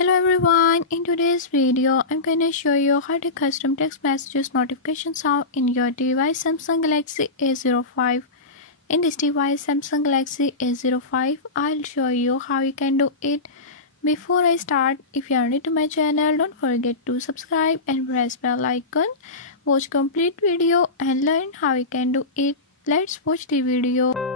Hello everyone, in today's video I'm going to show you how to custom text messages notification sound in your device Samsung Galaxy A05. In this device Samsung Galaxy A05, I'll show you how you can do it. Before I start, if you are new to my channel, don't forget to subscribe and press bell icon. Watch complete video and learn how you can do it. Let's watch the video.